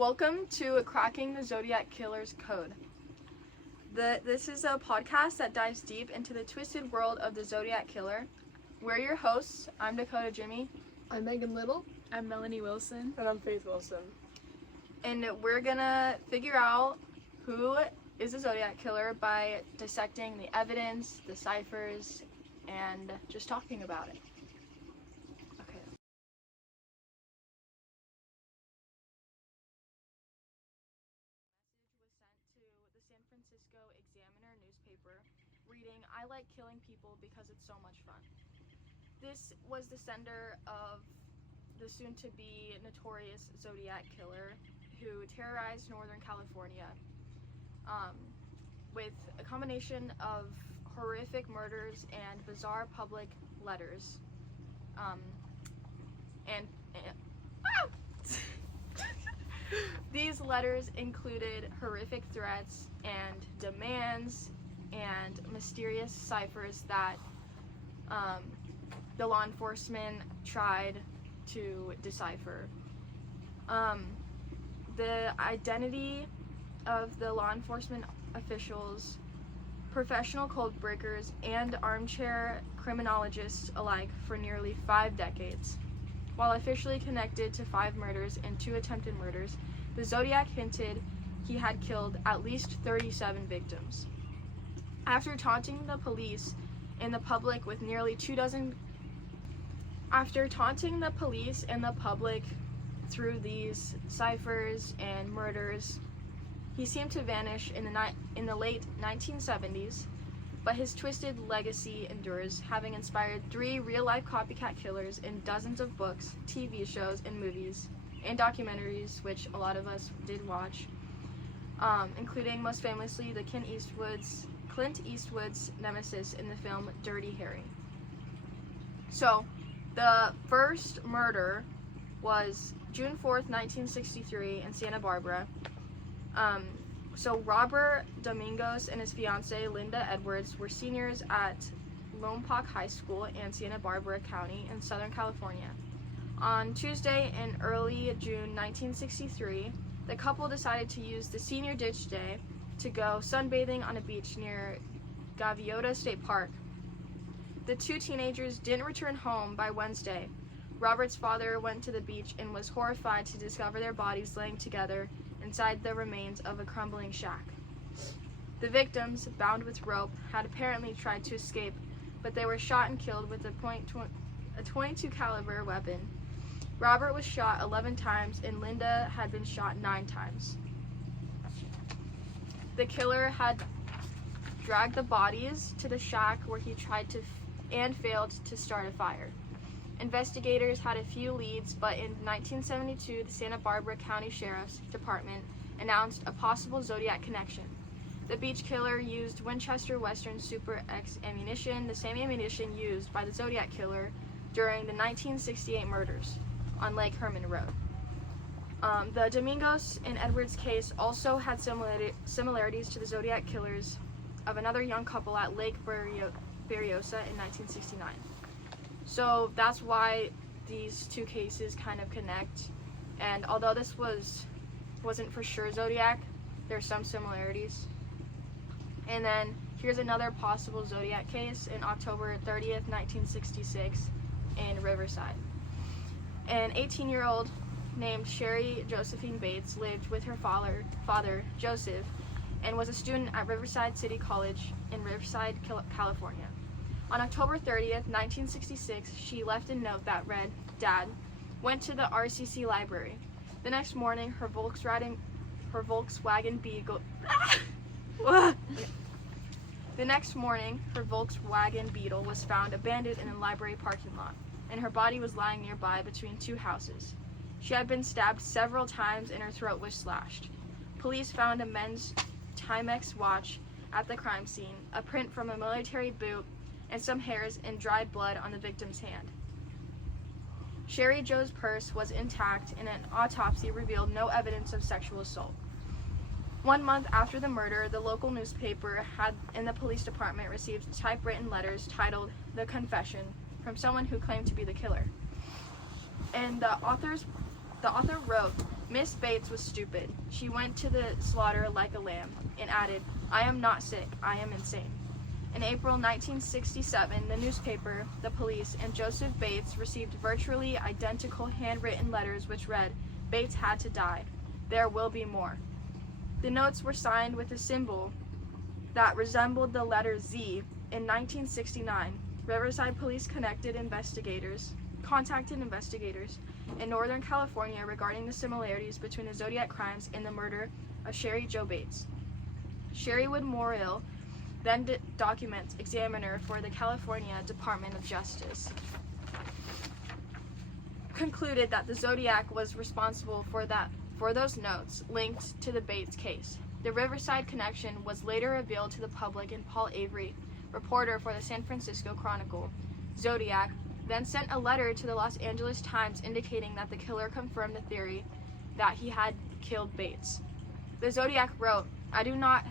Welcome to Cracking the Zodiac Killer's Code. This is a podcast that dives deep into the twisted world of the Zodiac Killer. We're your hosts. I'm Dakota Jimmy. I'm Megan Little. I'm Melanie Wilson. And I'm Faith Wilson. And we're gonna figure out who is the Zodiac Killer by dissecting the evidence, the ciphers, and just talking about it. Okay. The San Francisco Examiner newspaper reading, "I like killing people because it's so much fun." This was the sender of the soon-to-be notorious Zodiac Killer who terrorized Northern California with a combination of horrific murders and bizarre public letters. These letters included horrific threats and demands and mysterious ciphers that the law enforcement tried to decipher. The identity of the law enforcement officials, professional code breakers, and armchair criminologists alike for nearly 5 decades. While officially connected to 5 murders and 2 attempted murders, the Zodiac hinted he had killed at least 37 victims. After taunting the police and the public with nearly 24 through these ciphers and murders, he seemed to vanish in the late 1970s, but his twisted legacy endures, having inspired 3 real-life copycat killers in dozens of books, TV shows, and movies, and documentaries, which a lot of us did watch, including most famously the Clint Eastwood's nemesis in the film Dirty Harry. So, the first murder was June 4th, 1963 in Santa Barbara. So Robert Domingos and his fiancée Linda Edwards were seniors at Lompoc High School in Santa Barbara County in Southern California. On Tuesday in early June 1963, the couple decided to use the senior ditch day to go sunbathing on a beach near Gaviota State Park. The 2 teenagers didn't return home by Wednesday. Robert's father went to the beach and was horrified to discover their bodies laying together inside the remains of a crumbling shack. The victims, bound with rope, had apparently tried to escape, but they were shot and killed with a .22 caliber weapon. Robert was shot 11 times and Linda had been shot 9 times. The killer had dragged the bodies to the shack where he tried to and failed to start a fire. Investigators had a few leads, but in 1972, the Santa Barbara County Sheriff's Department announced a possible Zodiac connection. The beach killer used Winchester Western Super X ammunition, the same ammunition used by the Zodiac Killer during the 1968 murders on Lake Herman Road. The Domingos and Edwards case also had similarities to the Zodiac Killers of another young couple at Lake Berryessa in 1969. So that's why these 2 cases kind of connect. And although this wasn't for sure Zodiac, there's some similarities. And then here's another possible Zodiac case in October 30th, 1966 in Riverside. An 18-year-old named Sherry Josephine Bates lived with her father, Joseph, and was a student at Riverside City College in Riverside, California. On October 30th, 1966, she left a note that read, "Dad, went to the RCC library. The next morning, her Volkswagen Beetle was found abandoned in a library parking lot, and her body was lying nearby between 2 houses. She had been stabbed several times and her throat was slashed. Police found a men's Timex watch at the crime scene, a print from a military boot, and some hairs and dried blood on the victim's hand. Sherry Jo's purse was intact, and an autopsy revealed no evidence of sexual assault. 1 month after the murder, the local newspaper and the police department received typewritten letters titled "The Confession" from someone who claimed to be the killer. And the author wrote Miss Bates was stupid. She went to the slaughter like a lamb and added, "I am not sick, I am insane." In April 1967, the newspaper, the police, and Joseph Bates received virtually identical handwritten letters which read, "Bates had to die. There will be more." The notes were signed with a symbol that resembled the letter Z. In 1969, Riverside Police contacted investigators in Northern California regarding the similarities between the Zodiac crimes and the murder of Sherry Jo Bates. Sherrywood Morrill, then documents examiner for the California Department of Justice, concluded that the Zodiac was responsible for those notes linked to the Bates case. The Riverside connection was later revealed to the public, and Paul Avery, reporter for the San Francisco Chronicle, Zodiac, then sent a letter to the Los Angeles Times indicating that the killer confirmed the theory that he had killed Bates. The Zodiac wrote, I do not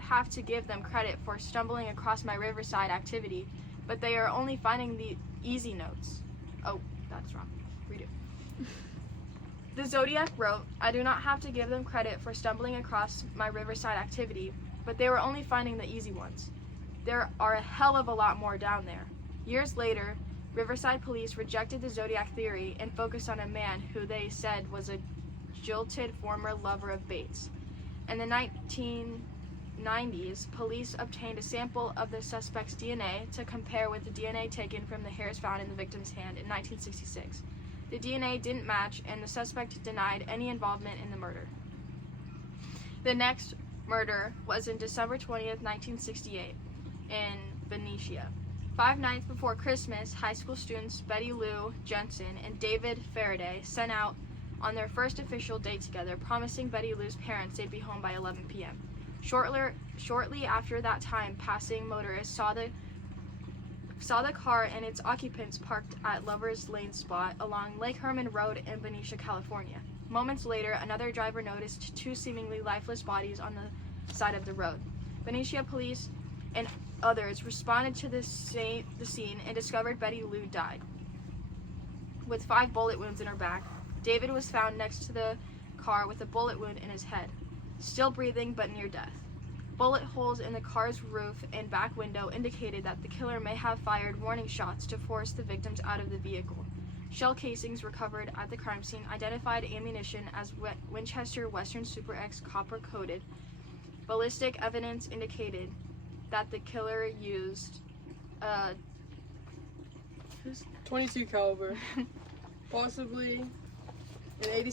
have to give them credit for stumbling across my Riverside activity, but they are only finding the easy notes." Oh, that's wrong. Read it. The Zodiac wrote, "I do not have to give them credit for stumbling across my Riverside activity, but they were only finding the easy ones. There are a hell of a lot more down there." Years later, Riverside police rejected the Zodiac theory and focused on a man who they said was a jilted former lover of Bates. In the 1990s, police obtained a sample of the suspect's DNA to compare with the DNA taken from the hairs found in the victim's hand in 1966. The DNA didn't match, and the suspect denied any involvement in the murder. The next murder was in December 20th, 1968, in Benicia. 5 nights before Christmas, high school students Betty Lou Jensen and David Faraday set out on their first official date together, promising Betty Lou's parents they'd be home by 11 p.m. Shortly after that time, passing motorists saw the car and its occupants parked at Lover's Lane spot along Lake Herman Road in Benicia, California. Moments later, another driver noticed 2 seemingly lifeless bodies on the side of the road. Benicia police and others responded to the scene and discovered Betty Lou died with 5 bullet wounds in her back. David was found next to the car with a bullet wound in his head, still breathing but near death. Bullet holes in the car's roof and back window indicated that the killer may have fired warning shots to force the victims out of the vehicle. Shell casings recovered at the crime scene identified ammunition as Winchester Western Super X copper-coated. Ballistic evidence indicated that the killer used a 22 caliber, possibly an 80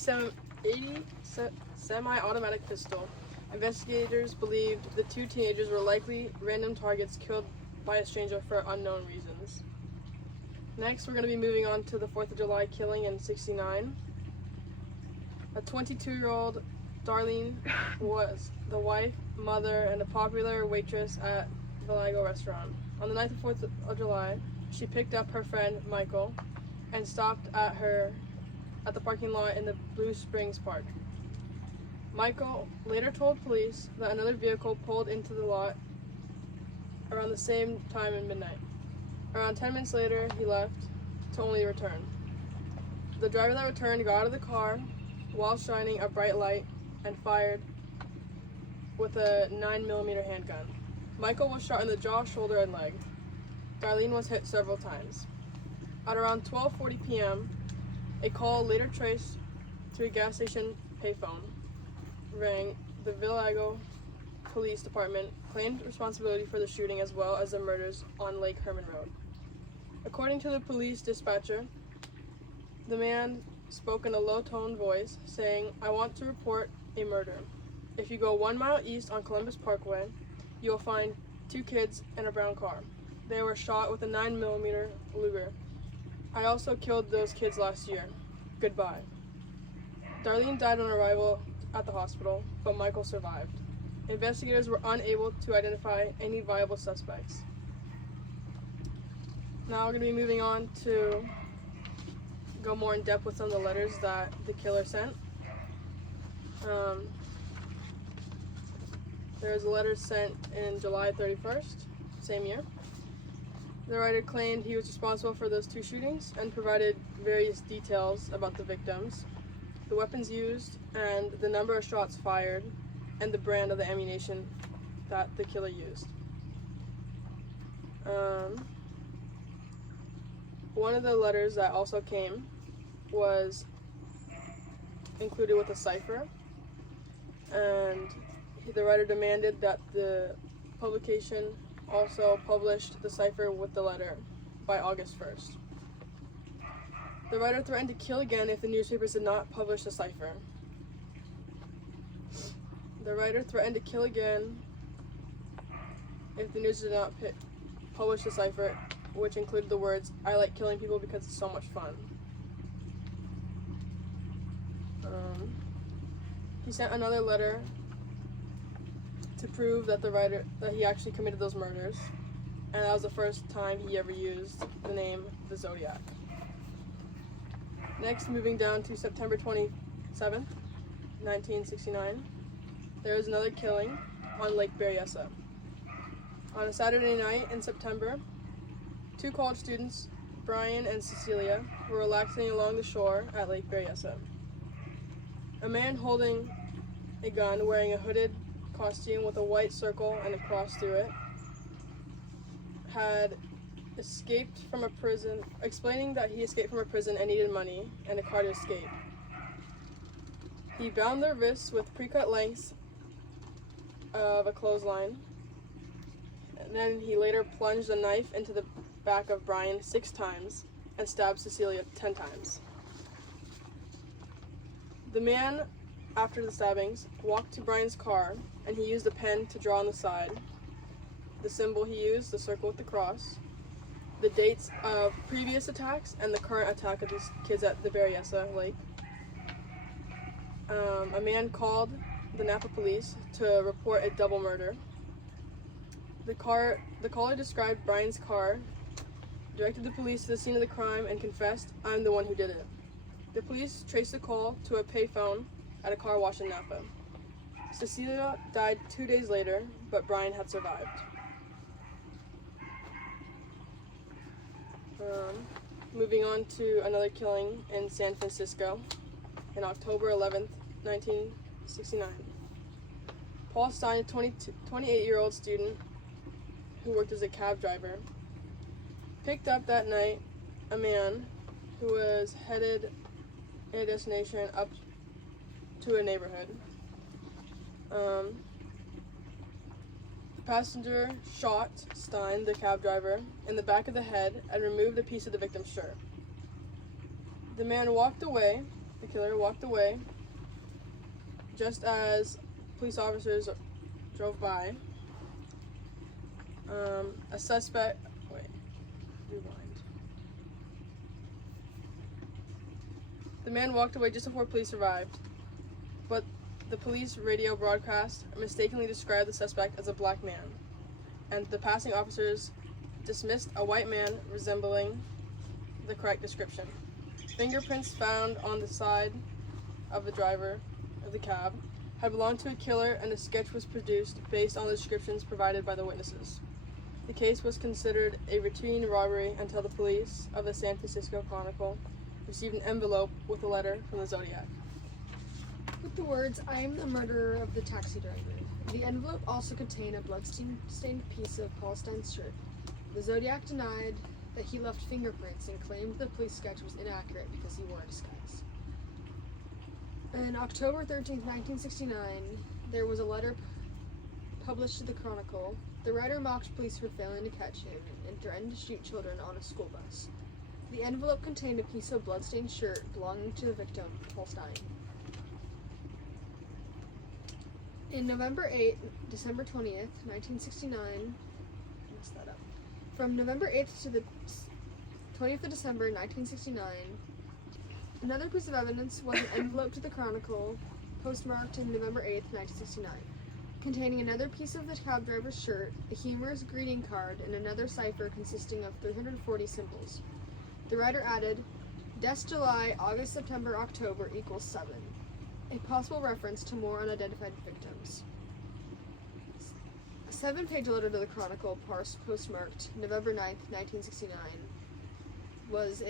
semi-automatic pistol. Investigators believed the 2 teenagers were likely random targets killed by a stranger for unknown reasons. Next, we're going to be moving on to the 4th of July killing in '69. A 22-year-old Darlene was the wife, mother, and a popular waitress at Villago restaurant. On the night of 4th of July, she picked up her friend Michael and stopped at the parking lot in the Blue Springs Park. Michael later told police that another vehicle pulled into the lot around the same time at midnight. Around 10 minutes later, he left to only return. The driver that returned got out of the car while shining a bright light and fired with a 9mm handgun. Michael was shot in the jaw, shoulder, and leg. Darlene was hit several times. At around 12:40 p.m., a call later traced to a gas station payphone rang. The Villago Police Department claimed responsibility for the shooting as well as the murders on Lake Herman Road. According to the police dispatcher, the man spoke in a low-toned voice, saying, "I want to report a murder. If you go 1 mile east on Columbus Parkway, you will find 2 kids in a brown car. They were shot with a 9mm Luger. I also killed those kids last year. Goodbye." Darlene died on arrival at the hospital, but Michael survived. Investigators were unable to identify any viable suspects. Now we're going to be moving on to go more in depth with some of the letters that the killer sent. There was a letter sent in July 31st, same year. The writer claimed he was responsible for those 2 shootings and provided various details about the victims. the weapons used, and the number of shots fired, and the brand of the ammunition that the killer used. One of the letters that also came was included with a cipher, and the writer demanded that the publication also published the cipher with the letter by August 1st. The writer threatened to kill again if the newspapers did not publish the cipher. The writer threatened to kill again if the news did not publish the cipher, which included the words, "I like killing people because it's so much fun." He sent another letter to prove that he actually committed those murders, and that was the first time he ever used the name the Zodiac. Next, moving down to September 27th, 1969, there was another killing on Lake Berryessa. On a Saturday night in September, two college students, Brian and Cecilia, were relaxing along the shore at Lake Berryessa. A man holding a gun, wearing a hooded costume with a white circle and a cross through it, had escaped from a prison, explaining that he escaped from a prison and needed money and a car to escape. He bound their wrists with pre-cut lengths of a clothesline, and then he later plunged a knife into the back of Brian 6 times and stabbed Cecilia 10 times. The man, after the stabbings, walked to Brian's car, and he used a pen to draw on the side the symbol he used, the circle with the cross, the dates of previous attacks, and the current attack of these kids at the Berryessa Lake. A man called the Napa police to report a double murder. The caller described Brian's car, directed the police to the scene of the crime, and confessed, "I'm the one who did it." The police traced the call to a payphone at a car wash in Napa. Cecilia died 2 days later, but Brian had survived. Moving on to another killing in San Francisco on October 11th, 1969. Paul Stein, a 28-year-old student who worked as a cab driver, picked up that night a man who was headed in a destination up to a neighborhood. The passenger shot Stein, the cab driver, in the back of the head and removed a piece of the victim's shirt. The man walked away, the killer walked away, just as police officers drove by. The man walked away just before police arrived, but the police radio broadcast mistakenly described the suspect as a black man, and the passing officers dismissed a white man resembling the correct description. Fingerprints found on the side of the driver of the cab had belonged to a killer, and a sketch was produced based on the descriptions provided by the witnesses. The case was considered a routine robbery until the police of the San Francisco Chronicle received an envelope with a letter from the Zodiac. With the words, "I am the murderer of the taxi driver." The envelope also contained a blood-stained piece of Paul Stein's shirt. The Zodiac denied that he left fingerprints and claimed the police sketch was inaccurate because he wore a disguise. On October 13th, 1969, there was a letter published to the Chronicle. The writer mocked police for failing to catch him and threatened to shoot children on a school bus. The envelope contained a piece of blood-stained shirt belonging to the victim, Paul Stein. In November 8th, December 20th, 1969, from November 8th to the 20th of December, 1969, another piece of evidence was an envelope to the Chronicle, postmarked in November 8th, 1969, containing another piece of the cab driver's shirt, a humorous greeting card, and another cipher consisting of 340 symbols. The writer added, "Des July, August, September, October equals 7. A possible reference to more unidentified victims. A 7-page letter to the Chronicle, postmarked November 9th, 1969, was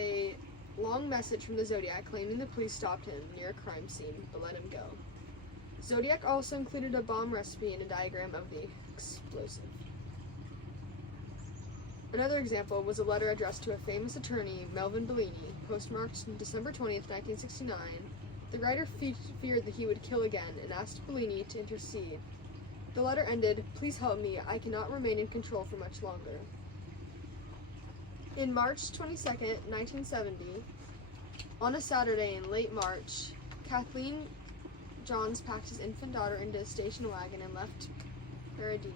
long message from the Zodiac claiming the police stopped him near a crime scene but let him go. Zodiac also included a bomb recipe and a diagram of the explosive. Another example was a letter addressed to a famous attorney, Melvin Bellini, postmarked December 20th, 1969. The writer feared that he would kill again and asked Bellini to intercede. The letter ended, "Please help me, I cannot remain in control for much longer." In March 22nd, 1970, on a Saturday in late March, Kathleen Johns packed his infant daughter into a station wagon and left Peradino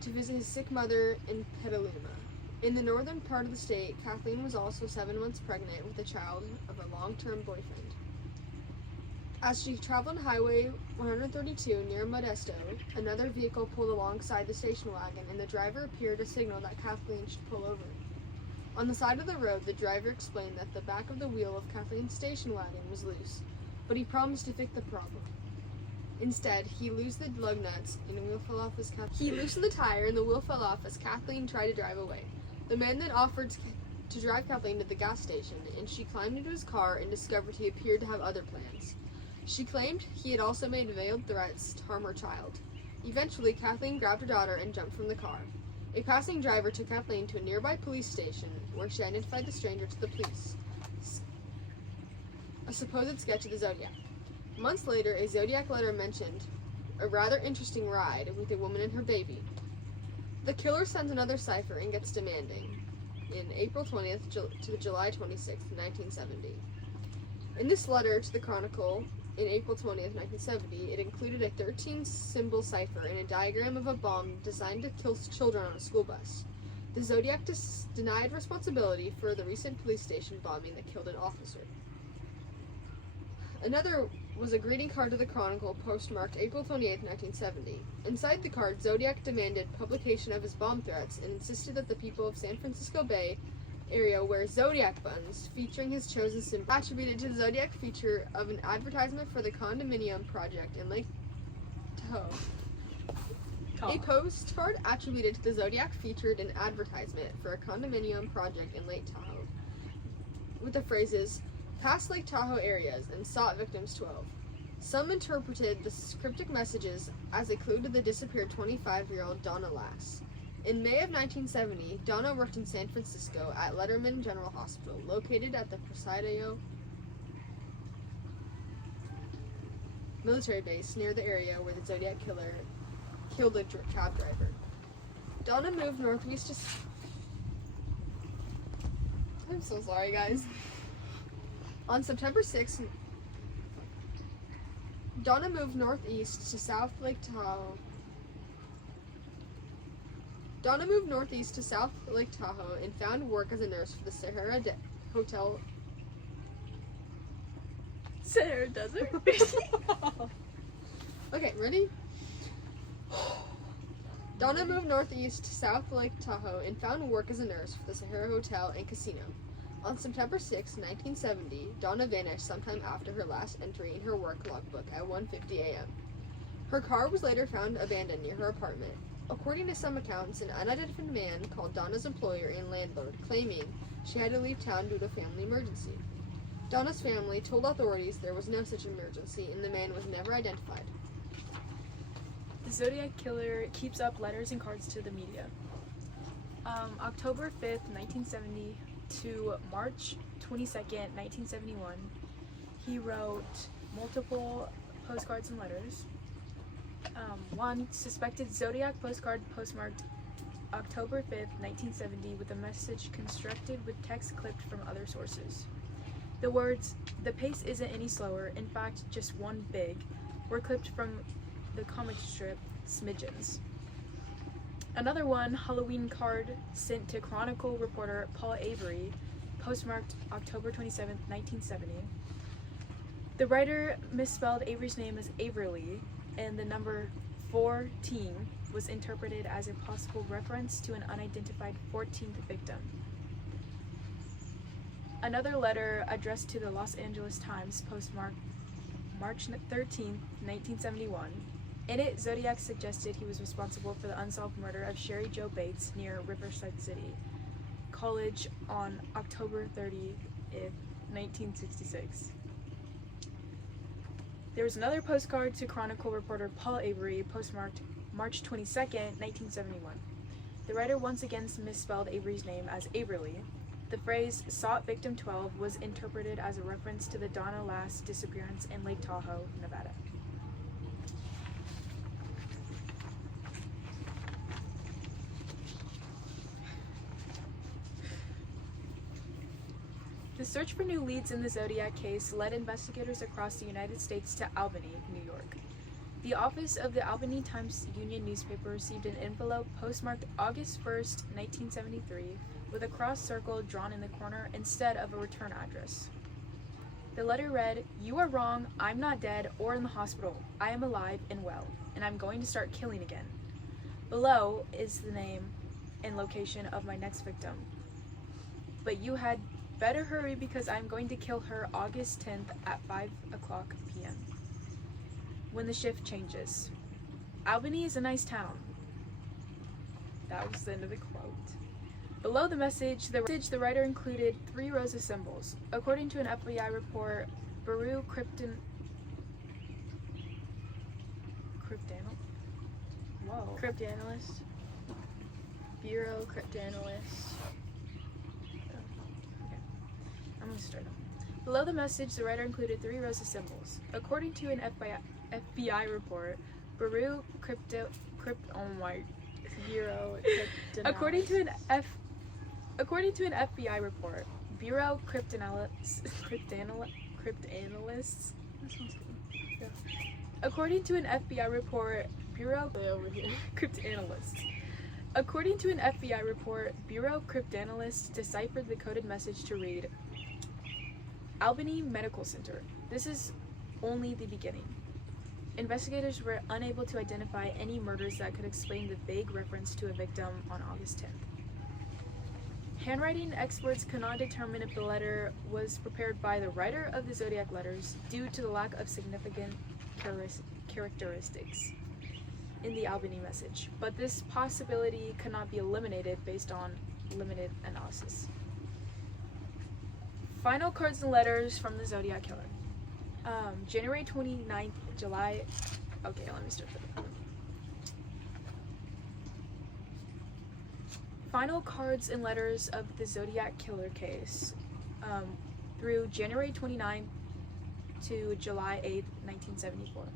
to visit his sick mother in Petaluma. In the northern part of the state, Kathleen was also 7 months pregnant with a child of a long-term boyfriend. As she traveled on Highway 132 near Modesto, another vehicle pulled alongside the station wagon and the driver appeared to signal that Kathleen should pull over. On the side of the road, the driver explained that the back of the wheel of Kathleen's station wagon was loose, but he promised to fix the problem. Instead, he loosened the lug nuts and the wheel fell off as He loosened the tire and the wheel fell off as Kathleen tried to drive away. The man then offered to drive Kathleen to the gas station, and she climbed into his car and discovered he appeared to have other plans. She claimed he had also made veiled threats to harm her child. Eventually, Kathleen grabbed her daughter and jumped from the car. A passing driver took Kathleen to a nearby police station where she identified the stranger to the police. A supposed sketch of the Zodiac. Months later, a Zodiac letter mentioned a rather interesting ride with a woman and her baby. The killer sends another cipher and gets demanding in April 20th to July 26th, 1970. In this letter to the Chronicle, in April 20th, 1970, it included a 13-symbol cipher and a diagram of a bomb designed to kill children on a school bus. The Zodiac denied responsibility for the recent police station bombing that killed an officer. Another was a greeting card to the Chronicle postmarked April 28, 1970. Inside the card, Zodiac demanded publication of his bomb threats and insisted that the people of San Francisco Bay area wear Zodiac buttons featuring his chosen symbol. Attributed to the Zodiac feature of an advertisement for the condominium project in Lake Tahoe. A postcard attributed to the Zodiac featured an advertisement for a condominium project in Lake Tahoe with the phrases, "Past Lake Tahoe areas and sought victims 12. Some interpreted the cryptic messages as a clue to the disappeared 25-year-old Donna Lass. In May of 1970, Donna worked in San Francisco at Letterman General Hospital, located at the Presidio military base near the area where the Zodiac killer killed a cab driver. Donna moved northeast to... I'm so sorry, guys. On September 6th, Donna moved northeast to South Lake Tahoe. And found work as a nurse for the Sahara Hotel. Sahara Desert? Okay, ready? Donna moved northeast to South Lake Tahoe and found work as a nurse for the Sahara Hotel and Casino. On September 6, 1970, Donna vanished sometime after her last entry in her work logbook at 1:50 a.m. Her car was later found abandoned near her apartment. According to some accounts, an unidentified man called Donna's employer and landlord, claiming she had to leave town due to a family emergency. Donna's family told authorities there was no such emergency and the man was never identified. The Zodiac killer keeps up letters and cards to the media. October 5th, 1970 to March 22nd, 1971, he wrote multiple postcards and letters. One suspected Zodiac postcard postmarked October 5th, 1970 with a message constructed with text clipped from other sources. The words, "The pace isn't any slower, in fact just one big," were clipped from the comic strip Smidgens. Another one, Halloween card sent to Chronicle reporter Paul Avery, postmarked October 27th, 1970. The writer misspelled Avery's name as Averly, and the number 14 was interpreted as a possible reference to an unidentified 14th victim. Another letter addressed to the Los Angeles Times, postmarked March 13th, 1971. In it, Zodiac suggested he was responsible for the unsolved murder of Sherry Jo Bates near Riverside City, college on October 30th, 1966. There was another postcard to Chronicle reporter Paul Avery, postmarked March 22nd, 1971. The writer once again misspelled Avery's name as Averly. The phrase "sought victim 12" was interpreted as a reference to the Donna Lass disappearance in Lake Tahoe, Nevada. The search for new leads in the Zodiac case led investigators across the United States to Albany, New York. The office of the Albany Times-Union newspaper received an envelope postmarked August 1st, 1973, with a cross circle drawn in the corner instead of a return address. The letter read, "You are wrong, I'm not dead or in the hospital. I am alive and well, and I'm going to start killing again. Below is the name and location of my next victim. But you had better hurry because I'm going to kill her August 10th at 5 o'clock p.m. when the shift changes. Albany is a nice town." That was the end of the quote. Below the message, the writer included 3 rows of symbols. According to an FBI report, Bureau Cryptanalyst. Bureau Cryptanalyst. I'm gonna start. Below the message, the writer included 3 rows of symbols. According to an FBI report, Bureau Bureau Cryptanalyst. According to an FBI report, Bureau Cryptanalysts. That sounds good. Yeah. According to an FBI report, Bureau Over here. Cryptanalysts. According to an FBI report, Bureau Cryptanalysts deciphered the coded message to read, "Albany Medical Center. This is only the beginning." Investigators were unable to identify any murders that could explain the vague reference to a victim on August 10th. Handwriting experts could not determine if the letter was prepared by the writer of the Zodiac letters due to the lack of significant characteristics in the Albany message, but this possibility could not be eliminated based on limited analysis. Final cards and letters from the Zodiac killer. January 29th, July. Okay, let me start with final cards and letters of the Zodiac killer case through January 29th to July 8th, 1974.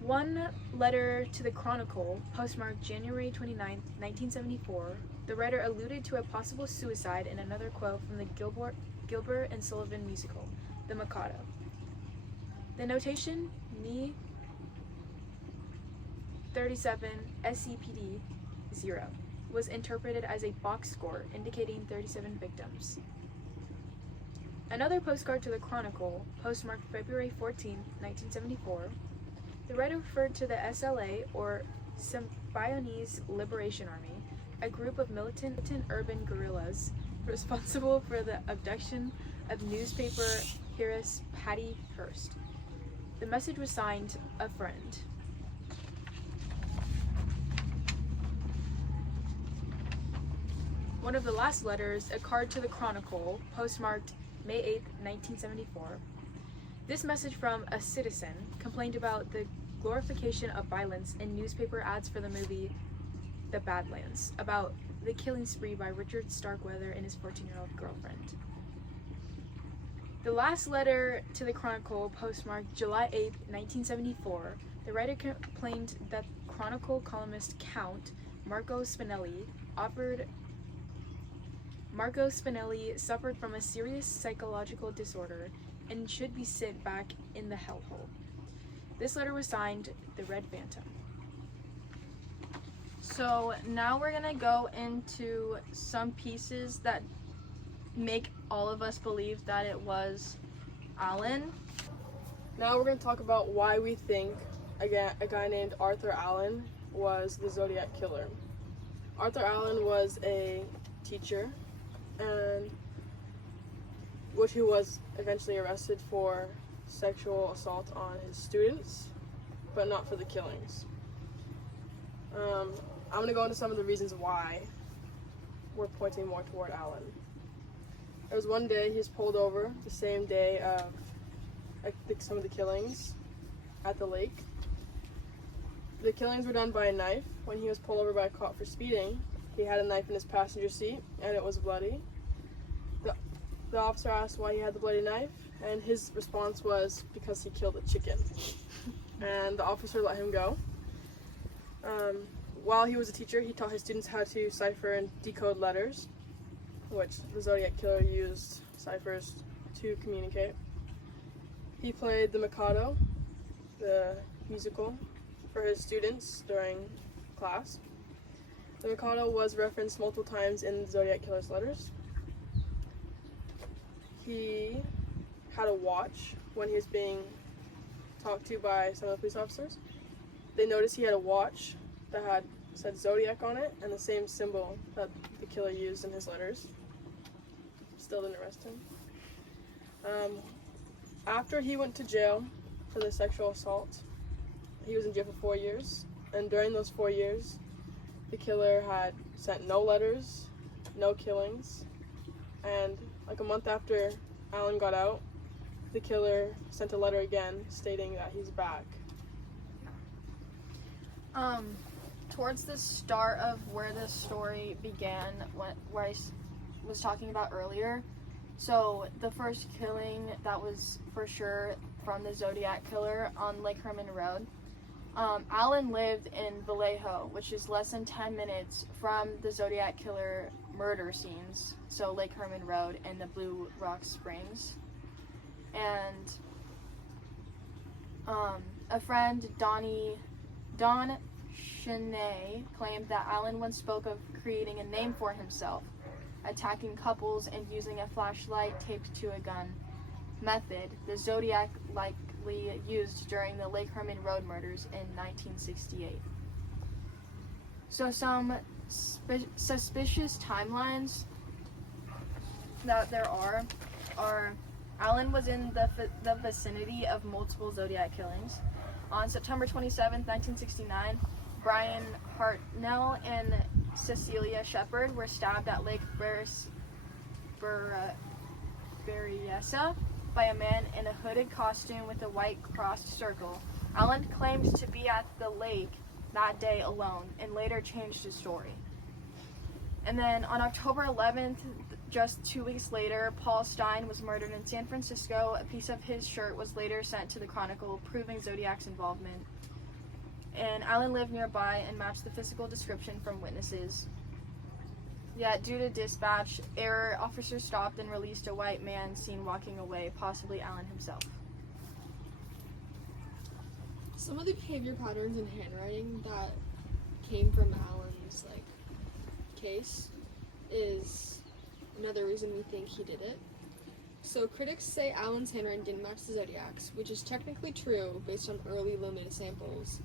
One letter to the Chronicle, postmarked January 29th, 1974. The writer alluded to a possible suicide in another quote from the Gilbert and Sullivan musical, The Mikado. The notation, Me 37 SCPD 0, was interpreted as a box score indicating 37 victims. Another postcard to the Chronicle, postmarked February 14, 1974, the writer referred to the SLA, or Symbionese Liberation Army, a group of militant urban guerrillas responsible for the abduction of newspaper heiress Patty Hearst. The message was signed, "A Friend." One of the last letters, a card to the Chronicle, postmarked May 8, 1974. This message from a citizen complained about the glorification of violence in newspaper ads for the movie The Badlands, about the killing spree by Richard Starkweather and his 14-year-old girlfriend. The last letter to the Chronicle, postmarked July 8, 1974, the writer complained that Chronicle columnist Count Marco Spinelli suffered from a serious psychological disorder and should be sent back in the hellhole. This letter was signed, The Red Phantom. So now we're gonna go into some pieces that make all of us believe that it was Alan. Now we're going to talk about why we think a guy named Arthur Allen was the Zodiac killer. Arthur Allen was a teacher, and who was eventually arrested for sexual assault on his students, but not for the killings. I'm going to go into some of the reasons why were pointing more toward Allen. There was one day he was pulled over, the same day of I think some of the killings at the lake. The killings were done by a knife. When he was pulled over by a cop for speeding, he had a knife in his passenger seat and it was bloody. The officer asked why he had the bloody knife, and his response was because he killed a chicken. And the officer let him go. While he was a teacher, he taught his students how to cipher and decode letters, which the Zodiac killer used ciphers to communicate. He played the Mikado, the musical, for his students during class. The Mikado was referenced multiple times in the Zodiac killer's letters. He had a watch when he was being talked to by some of the police officers. They noticed he had a watch that had said Zodiac on it and the same symbol that the killer used in his letters. Still didn't arrest him. After he went to jail for the sexual assault, he was in jail for 4 years, and during those 4 years, the killer had sent no letters, no killings, and like a month after Allen got out, the killer sent a letter again stating that he's back. Towards the start of where this story began, where I was talking about earlier, so the first killing that was for sure from the Zodiac killer on Lake Herman Road, Allen lived in Vallejo, which is less than 10 minutes from the Zodiac killer murder scenes, so Lake Herman Road and the Blue Rock Springs. And a friend, Don Cheney, claimed that Allen once spoke of creating a name for himself, attacking couples and using a flashlight taped to a gun method the Zodiac likely used during the Lake Herman Road murders in 1968. So some suspicious timelines that there are Allen was in the vicinity of multiple Zodiac killings. On September 27, 1969, Brian Hartnell and Cecilia Shepard were stabbed at Lake Berryessa by a man in a hooded costume with a white crossed circle. Allen claimed to be at the lake that day alone and later changed his story. And then on October 11th, just 2 weeks later, Paul Stein was murdered in San Francisco. A piece of his shirt was later sent to the Chronicle, proving Zodiac's involvement. And Allen lived nearby and matched the physical description from witnesses. Yet, due to dispatch error, officers stopped and released a white man seen walking away, possibly Allen himself. Some of the behavior patterns and handwriting that came from Allen's case is another reason we think he did it. So critics say Allen's handwriting didn't match the Zodiac's, which is technically true based on early limited samples.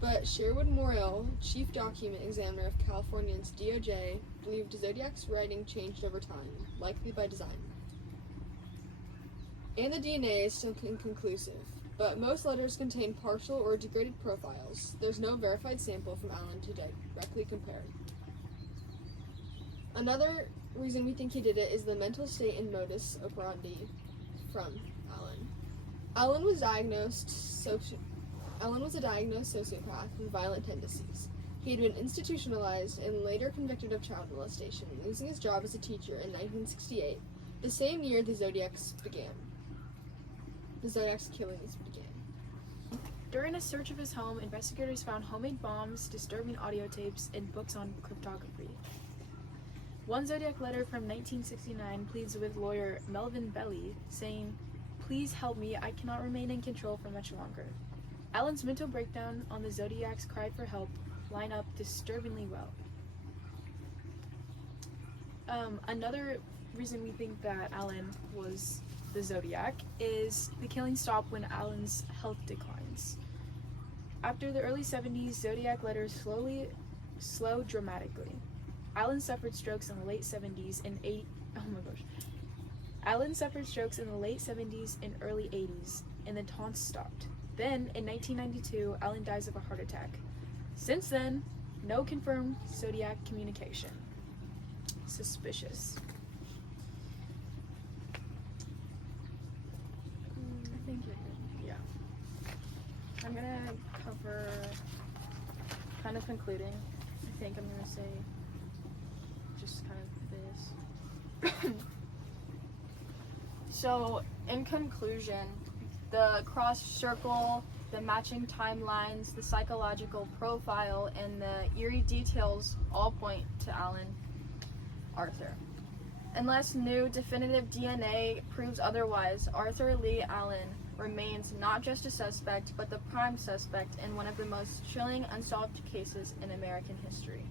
But Sherwood Morrill, chief document examiner of California's DOJ, believed Zodiac's writing changed over time, likely by design. And the DNA is still inconclusive, but most letters contain partial or degraded profiles. There's no verified sample from Allen to directly compare. Another reason we think he did it is the mental state and modus operandi from Allen. Allen was a diagnosed sociopath with violent tendencies. He had been institutionalized and later convicted of child molestation, losing his job as a teacher in 1968, the same year the Zodiac's killings began. During a search of his home, investigators found homemade bombs, disturbing audio tapes, and books on cryptography. One Zodiac letter from 1969 pleads with lawyer Melvin Belli, saying, "Please help me, I cannot remain in control for much longer." Allen's mental breakdown on the Zodiac's cry for help line up disturbingly well. Another reason we think that Allen was the Zodiac is the killing stopped when Allen's health declines. After the early 70s, Zodiac letters slowed dramatically. Allen suffered strokes in the late 70s and Allen suffered strokes in the late 70s and early 80s, and the taunts stopped. Then, in 1992, Allen dies of a heart attack. Since then, no confirmed Zodiac communication. suspicious. I think you're good. Yeah. I'm gonna cover kind of concluding. I think I'm gonna say just kind of this. So, in conclusion, the cross circle, the matching timelines, the psychological profile, and the eerie details all point to Alan Arthur. Unless new definitive DNA proves otherwise, Arthur Lee Allen remains not just a suspect, but the prime suspect in one of the most chilling unsolved cases in American history.